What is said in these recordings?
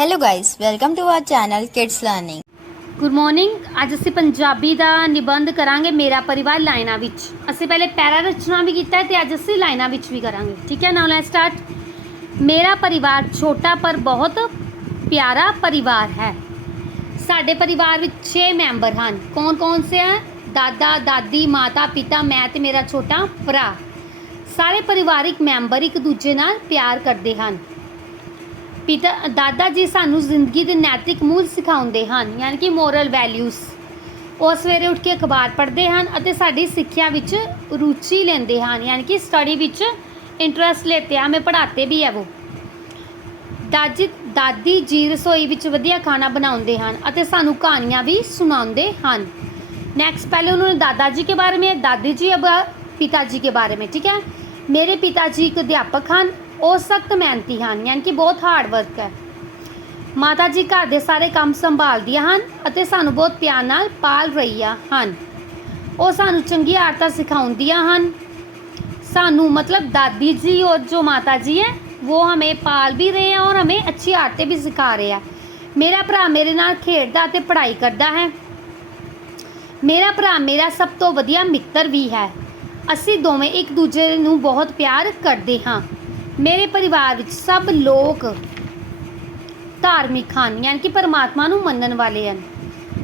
Hello guys, welcome to our channel kids learning good morning ਅੱਜ ਅਸੀਂ ਪੰਜਾਬੀ ਦਾ ਨਿਬੰਧ ਕਰਾਂਗੇ ਮੇਰਾ ਪਰਿਵਾਰ ਲਾਈਨਾਂ ਵਿੱਚ। ਅਸੀਂ ਪਹਿਲੇ ਪੈਰਾ ਰਚਨਾ ਵੀ ਕੀਤਾ ਹੈ ਤੇ ਅੱਜ ਅਸੀਂ ਲਾਈਨਾਂ ਵਿੱਚ ਵੀ ਕਰਾਂਗੇ। ਠੀਕ ਹੈ ਨਾਓ ਲੈਟਸ ਸਟਾਰਟ ਮੇਰਾ ਪਰਿਵਾਰ ਛੋਟਾ ਪਰ ਬਹੁਤ ਪਿਆਰਾ ਪਰਿਵਾਰ ਹੈ। ਸਾਡੇ ਪਰਿਵਾਰ ਵਿੱਚ 6 ਮੈਂਬਰ ਹਨ। ਕੌਣ-ਕੌਣ ਸੇ ਹੈ? ਦਾਦਾ ਦਾਦੀ ਮਾਤਾ ਪਿਤਾ ਮੈਂ ਤੇ ਮੇਰਾ ਛੋਟਾ ਭਰਾ। ਸਾਰੇ ਪਰਿਵਾਰਿਕ ਮੈਂਬਰ ਇੱਕ ਦੂਜੇ ਨਾਲ ਪਿਆਰ ਕਰਦੇ ਹਨ। ਪਿਤਾ ਦਾਦਾ ਜੀ ਸਾਨੂੰ ਜ਼ਿੰਦਗੀ ਦੇ ਨੈਤਿਕ ਮੂਲ ਸਿਖਾਉਂਦੇ ਹਨ ਯਾਨੀ ਕਿ ਮੋਰਲ ਵੈਲਿਊਜ਼ ਉਹ ਸਵੇਰੇ ਉੱਠ ਕੇ ਅਖਬਾਰ ਪੜ੍ਹਦੇ ਹਨ ਅਤੇ ਸਾਡੀ ਸਿੱਖਿਆ ਵਿੱਚ ਰੁਚੀ ਲੈਂਦੇ ਹਨ ਯਾਨੀ ਕਿ ਸਟੱਡੀ ਵਿੱਚ ਇੰਟਰਸਟ ਲੈਤੇ ਹਮੇ ਪੜ੍ਹਾਤੇ ਵੀ ਹੈ ਉਹ ਦਾਦੀ ਦਾਦੀ ਜੀ ਰਸੋਈ ਵਿੱਚ ਵਧੀਆ ਖਾਣਾ ਬਣਾਉਂਦੇ ਹਨ ਅਤੇ ਸਾਨੂੰ ਕਹਾਣੀਆਂ ਵੀ ਸੁਣਾਉਂਦੇ ਹਨ नेक्स्ट पहले उन्होंने दादाजी के बारे में दादी जी अब पिताजी के बारे में ठीक है मेरे पिताजी एक अध्यापक ਹਨ ਉਹ ਸਖਤ ਮਿਹਨਤੀ ਹਨ, ਯਾਨੀ ਕਿ ਬਹੁਤ ਹਾਰਡ ਵਰਕ ਹੈ। ਮਾਤਾ ਜੀ ਘਰ ਦੇ ਸਾਰੇ ਕੰਮ ਸੰਭਾਲਦੀਆਂ ਹਨ ਅਤੇ ਸਾਨੂੰ ਬਹੁਤ ਪਿਆਰ ਨਾਲ ਪਾਲ ਰਹੀਆਂ ਹਨ। ਉਹ ਸਾਨੂੰ ਚੰਗੀ ਆਦਤਾਂ ਸਿਖਾਉਂਦੀਆਂ ਹਨ। ਸਾਨੂੰ ਮਤਲਬ ਦਾਦੀ ਜੀ ਔਰ ਜੋ ਮਾਤਾ ਜੀ ਹੈ, ਉਹ ਹਮੇ ਪਾਲ ਵੀ ਰਹੇ ਹੈ ਔਰ ਹਮੇ ਅੱਛੀ ਆਦਤਾਂ ਵੀ ਸਿਖਾ ਰਹੇ ਹੈ ਮੇਰਾ ਭਰਾ ਮੇਰੇ ਨਾਲ ਖੇਡਦਾ ਤੇ ਪੜ੍ਹਾਈ ਕਰਦਾ ਹੈ। ਮੇਰਾ ਭਰਾ ਮੇਰਾ ਸਭ ਤੋਂ ਵਧੀਆ ਮਿੱਤਰ ਵੀ ਹੈ। ਅਸੀਂ ਦੋਵੇਂ ਇੱਕ ਦੂਜੇ ਨੂੰ ਬਹੁਤ ਪਿਆਰ ਕਰਦੇ ਹਾਂ। ਮੇਰੇ ਪਰਿਵਾਰ ਵਿੱਚ ਸਭ ਲੋਕ ਧਾਰਮਿਕ ਹਨ, ਯਾਨੀ ਕਿ ਪਰਮਾਤਮਾ ਨੂੰ ਮੰਨਣ ਵਾਲੇ ਹਨ।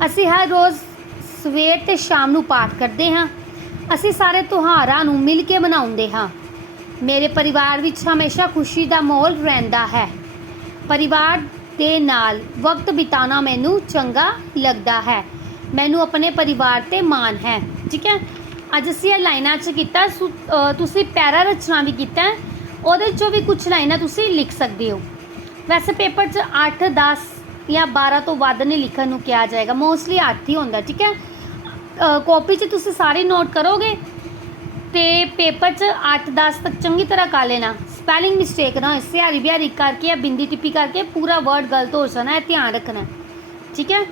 ਅਸੀਂ ਹਰ ਰੋਜ਼ ਸਵੇਰ ਤੇ ਸ਼ਾਮ ਨੂੰ ਪਾਠ ਕਰਦੇ ਹਾਂ। ਅਸੀਂ ਸਾਰੇ ਤਿਉਹਾਰਾਂ ਨੂੰ ਮਿਲ ਕੇ ਮਨਾਉਂਦੇ ਹਾਂ। ਮੇਰੇ ਪਰਿਵਾਰ ਵਿੱਚ ਹਮੇਸ਼ਾ ਖੁਸ਼ੀ ਦਾ ਮਾਹੌਲ ਰਹਿੰਦਾ ਹੈ। ਪਰਿਵਾਰ ਦੇ ਨਾਲ ਵਕਤ ਬਿਤਾਉਣਾ ਮੈਨੂੰ ਚੰਗਾ ਲੱਗਦਾ ਹੈ। ਮੈਨੂੰ ਆਪਣੇ ਪਰਿਵਾਰ ਤੇ ਮਾਣ ਹੈ। ਠੀਕ ਹੈ? ਅੱਜ ਅਸੀਂ ਇਹ ਲਾਈਨਾਂ 'ਚ ਕੀਤਾ। ਤੁਸੀਂ ਪੈਰਾ ਰਚਨਾ ਵੀ ਕੀਤਾ। ਉਹਦੇ 'ਚੋਂ ਵੀ ਕੁਝ ਲਾਈਨਾਂ ਤੁਸੀਂ ਲਿਖ ਸਕਦੇ ਹੋ। ਵੈਸੇ ਪੇਪਰ 'ਚ 8 10 ਜਾਂ 12 ਤੋਂ ਵੱਧ ਨਹੀਂ ਲਿਖਣ ਨੂੰ ਕਿਹਾ ਜਾਏਗਾ। ਮੋਸਟਲੀ 8 ਹੀ ਹੁੰਦਾ, ਠੀਕ ਹੈ? ਕਾਪੀ 'ਚ ਤੁਸੀਂ ਸਾਰੇ ਨੋਟ ਕਰੋਗੇ ਤੇ ਪੇਪਰ 'ਚ 8 10 ਤੱਕ ਚੰਗੀ ਤਰ੍ਹਾਂ ਕਰ ਲੈਣਾ। ਸਪੈਲਿੰਗ ਮਿਸਟੇਕ ਨਾ ਹੋਏ, ਸਿਹਾਰੀ ਬਿਹਾਰੀ ਕਰਕੇ ਜਾਂ ਬਿੰਦੀ ਟਿੱਪੀ ਕਰਕੇ ਪੂਰਾ ਵਰਡ ਗਲਤ ਹੋ ਜਾਣਾ ਹੈ ਧਿਆਨ ਰੱਖਣਾ ਹੈ। ਠੀਕ ਹੈ?